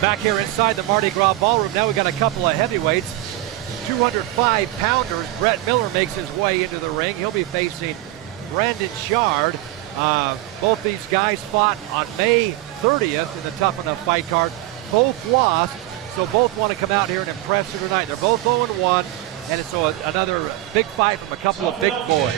Back here inside the Mardi Gras Ballroom, now we got a couple of heavyweights. 205-pounders. Brett Miller makes his way into the ring. He'll be facing Brandon Sheard. Both these guys fought on May 30th in the Tuff-N-Uff fight card. Both lost, so both want to come out here and impress you tonight. They're both 0-1, and it's another big fight from a couple of big boys.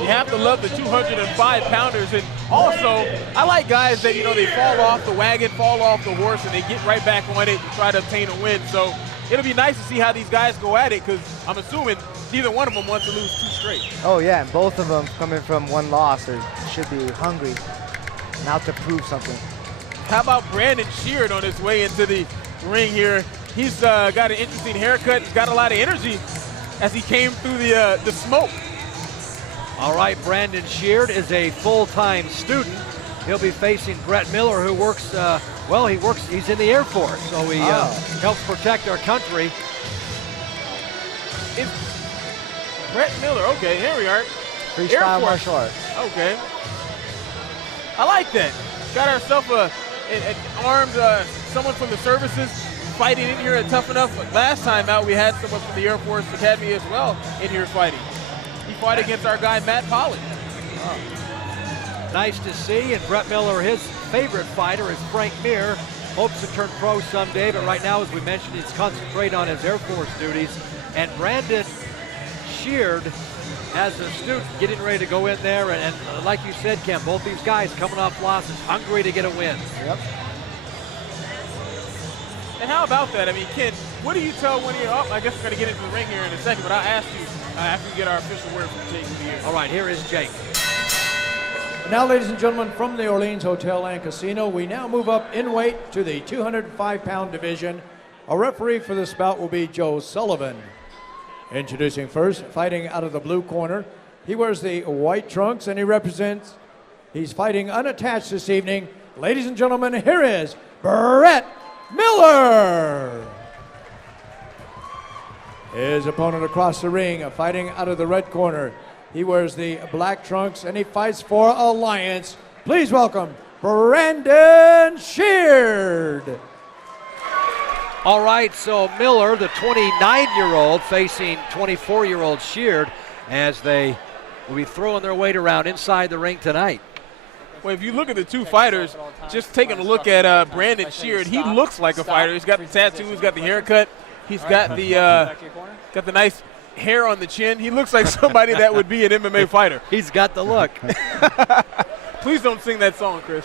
You have to love the 205-pounders, and also I like guys that, they fall off the wagon, fall off the horse, and they get right back on it and try to obtain a win. So it'll be nice to see how these guys go at it, because I'm assuming neither one of them wants to lose 2 straight. Oh yeah, and both of them coming from one loss should be hungry and out to prove something. How about Brandon Sheard on his way into the ring here? He's got an interesting haircut. He's got a lot of energy as he came through the smoke. All right, Brandon Sheard is a full-time student. He'll be facing Brett Miller, who works, he's in the Air Force, so he helps protect our country. It's Brett Miller, okay, here we are. Freestyle martial arts. Okay. I like that. Got ourselves an armed someone from the services fighting in here at Tuff-N-Uff. Last time out, we had someone from the Air Force Academy as well in here fighting. He fought against our guy, Matt Pollard. Oh. Nice to see, and Brett Miller, his favorite fighter is Frank Mir. Hopes to turn pro someday, but right now, as we mentioned, he's concentrating on his Air Force duties. And Brandon Sheard, as a student, getting ready to go in there, and like you said, Ken, both these guys coming off losses, hungry to get a win. Yep. And how about that? I mean, Ken, what do you tell when you're up? I guess we're going to get into the ring here in a second, but I'll ask you after we get our official word from Jake here. All right, here is Jake. Now, ladies and gentlemen, from the Orleans Hotel and Casino, we now move up in weight to the 205-pound division. Our referee for this bout will be Joe Sullivan. Introducing first, fighting out of the blue corner. He wears the white trunks and he's fighting unattached this evening. Ladies and gentlemen, here is Brett Miller. His opponent across the ring, fighting out of the red corner. He wears the black trunks and he fights for Alliance. Please welcome Brandon Sheard. All right, so Miller, the 29-year-old, facing 24-year-old Sheard, as they will be throwing their weight around inside the ring tonight. Well, if you look at the two fighters, just taking a look at Brandon Sheard, he looks like a fighter. He's got the tattoo, he's got the haircut, he's got the nice hair on the chin. He looks like somebody that would be an MMA fighter. He's got the look. Please don't sing that song, Chris.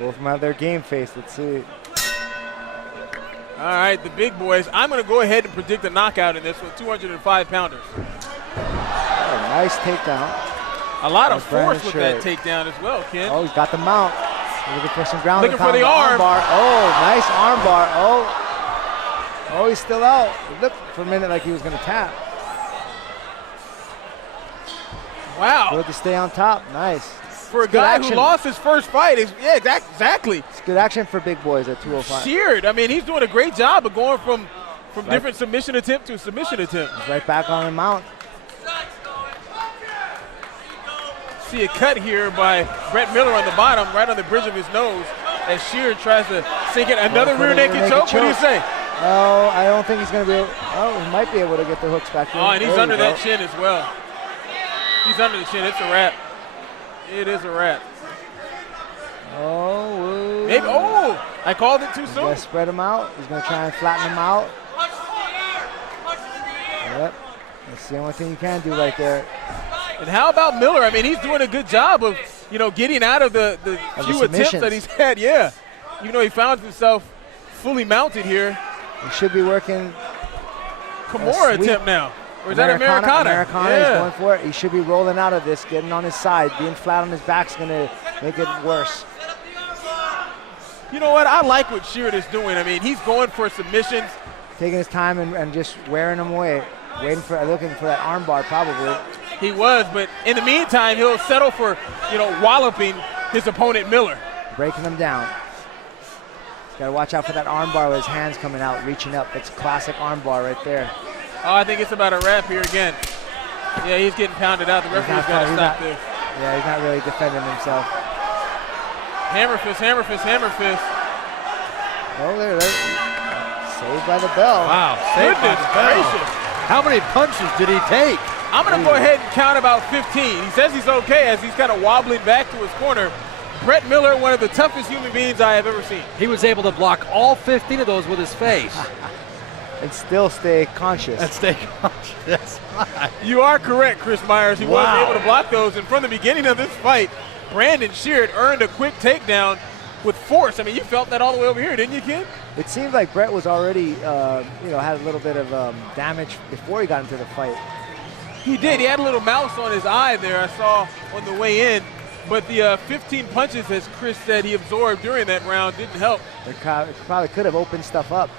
Both of them have their game face. Let's see. All right, the big boys. I'm going to go ahead and predict a knockout in this one, 205-pounders. Oh, nice takedown. A lot of force with that takedown as well, Ken. Oh, he's got the mount. Looking for some ground. Looking for the arm. Bar. Oh, nice arm bar. Oh, he's still out. It looked for a minute like he was going to tap. Wow. Good to stay on top. Nice. For a guy who lost his first fight, exactly. It's good action for big boys at 205. Sheard, I mean, he's doing a great job of going from different submission attempt to submission attempt. He's right back on the mount. See a cut here by Brett Miller on the bottom, right on the bridge of his nose, as Sheard tries to sink it. Another rear naked choke. What do you say? Oh, I don't think he's going to be able. Oh, he might be able to get the hooks back in. Oh, and he's under that chin as well. He's under the chin. It's a wrap. It is a wrap. Oh, maybe. Oh, I called it too soon. Let's spread him out. He's going to try and flatten him out. Yep. That's the only thing you can do right there. And how about Miller? I mean, he's doing a good job of, getting out of the few attempts that he's had. Yeah. Even though he found himself fully mounted here. He should be working Kimura attempt now. Or is that Americana? Americana, he's going for it. He should be rolling out of this, getting on his side. Being flat on his back is going to make it worse. You know what? I like what Sheard is doing. I mean, he's going for submissions. Taking his time and just wearing them away. Looking for that arm bar probably. He was, but in the meantime, he'll settle for, walloping his opponent Miller. Breaking him down. Got to watch out for that arm bar with his hands coming out, reaching up. It's a classic arm bar right there. Oh, I think it's about a wrap here again. Yeah, he's getting pounded out. The referee's got to stop this. Yeah, he's not really defending himself. Hammer fist, hammer fist, hammer fist. Oh, there. Saved by the bell. Wow, saved by Goodness the bell. gracious. How many punches did he take? I'm going to go ahead and count about 15. He says he's okay as he's kind of wobbling back to his corner. Brett Miller, one of the toughest human beings I have ever seen. He was able to block all 15 of those with his face. And still stay conscious. And stay conscious. That's right. You are correct, Chris Myers. He Wow. wasn't able to block those. And from the beginning of this fight, Brandon Sheard earned a quick takedown with force. I mean, you felt that all the way over here, didn't you, Ken? It seemed like Brett was already, had a little bit of damage before he got into the fight. He did. He had a little mouse on his eye there, I saw on the way in. But the 15 punches, as Chris said, he absorbed during that round didn't help. It probably could have opened stuff up.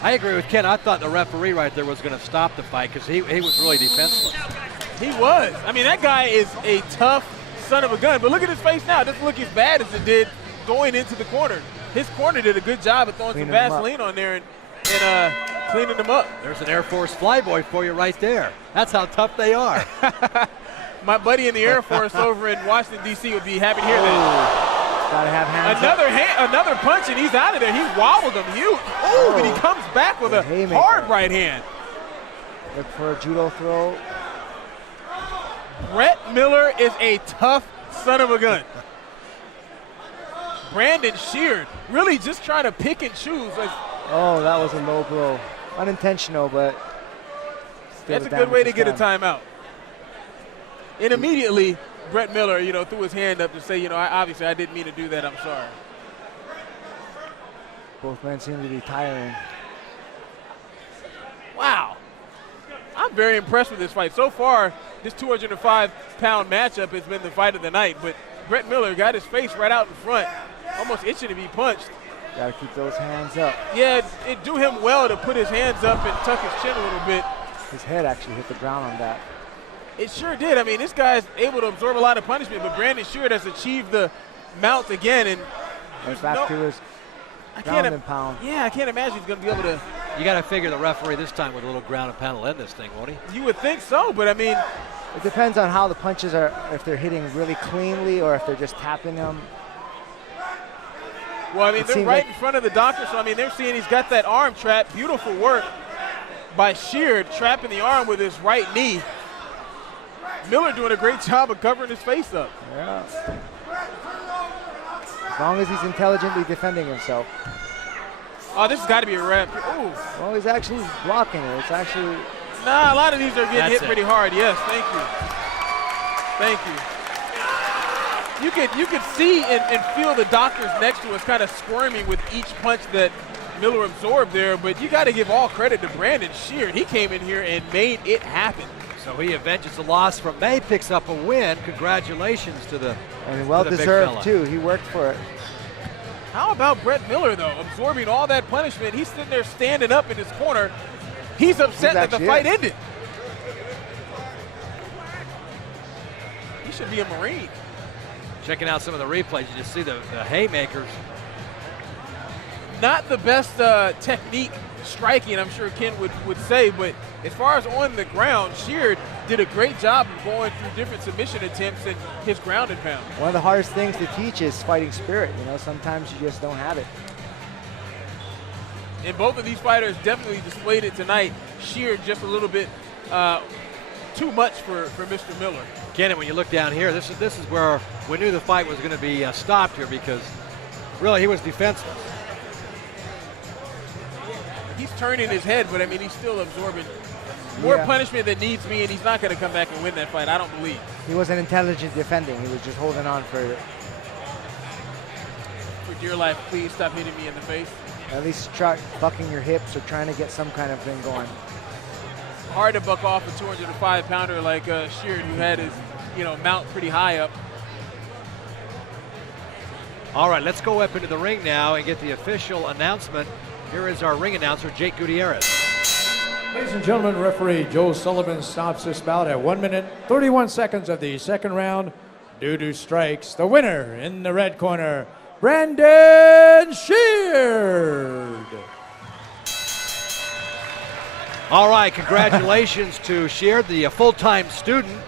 I agree with Ken. I thought the referee right there was going to stop the fight because he was really defenseless. He was. I mean, that guy is a tough son of a gun. But look at his face now. It doesn't look as bad as it did going into the corner. His corner did a good job of throwing some Vaseline on there and cleaning them up. There's an Air Force flyboy for you right there. That's how tough they are. My buddy in the Air Force over in Washington, D.C. would be happy to hear that. Gotta have hands up. Another punch, and he's out of there. He wobbled him. But he comes back with a haymaker. hard right hand. Look for a judo throw. Brett Miller is a tough son of a gun. Brandon Sheard really just trying to pick and choose. Oh, that was a low blow. Unintentional, but still That's a the good way to damage get a is done. timeout. And immediately, Brett Miller, threw his hand up to say, obviously I didn't mean to do that. I'm sorry. Both men seem to be tiring. Wow. I'm very impressed with this fight. So far, this 205-pound matchup has been the fight of the night, but Brett Miller got his face right out in front, almost itching to be punched. Gotta keep those hands up. Yeah, it do him well to put his hands up and tuck his chin a little bit. His head actually hit the ground on that. It sure did. I mean, this guy's able to absorb a lot of punishment, but Brandon Sheard has achieved the mount again. And back to his ground and pound. Yeah, I can't imagine he's going to be able to. You got to figure the referee this time with a little ground and pound will end this thing, won't he? You would think so, but I mean. It depends on how the punches are, if they're hitting really cleanly or if they're just tapping them. Well, I mean, they're right in front of the doctor, so I mean, they're seeing he's got that arm trap. Beautiful work by Sheard, trapping the arm with his right knee. Miller doing a great job of covering his face up. Yeah. As long as he's intelligently defending himself. Oh, this has got to be a wrap. Ooh. Well, he's actually blocking it. It's actually. Nah, a lot of these are getting hit pretty hard. Yes, thank you. You could see and feel the doctors next to us kind of squirming with each punch that Miller absorbed there, but you got to give all credit to Brandon Sheard. He came in here and made it happen. So he avenges the loss from May, picks up a win. Congratulations to the And well deserved too. He worked for it. How about Brett Miller though, absorbing all that punishment? He's sitting there standing up in his corner. He's upset that the fight ended. He should be a Marine. Checking out some of the replays, you just see the haymakers. Not the best technique striking, I'm sure Ken would say, but as far as on the ground, Sheard did a great job of going through different submission attempts and his ground and pound. One of the hardest things to teach is fighting spirit. Sometimes you just don't have it. And both of these fighters definitely displayed it tonight. Sheard just a little bit too much for Mr. Miller. Ken, when you look down here, this is where we knew the fight was going to be stopped here because really he was defenseless. He's turning his head, but I mean, he's still absorbing more punishment than needs be, and he's not going to come back and win that fight, I don't believe. He wasn't intelligent defending. He was just holding on for dear life, please stop hitting me in the face. At least try bucking your hips or trying to get some kind of thing going. Hard to buck off a 205-pounder like Sheard, who had his, mount pretty high up. All right, let's go up into the ring now and get the official announcement. Here is our ring announcer, Jake Gutierrez. Ladies and gentlemen, referee Joe Sullivan stops this bout at 1 minute, 31 seconds of the second round due to strikes. The winner in the red corner, Brandon Sheard. All right, congratulations to Sheard, the full-time student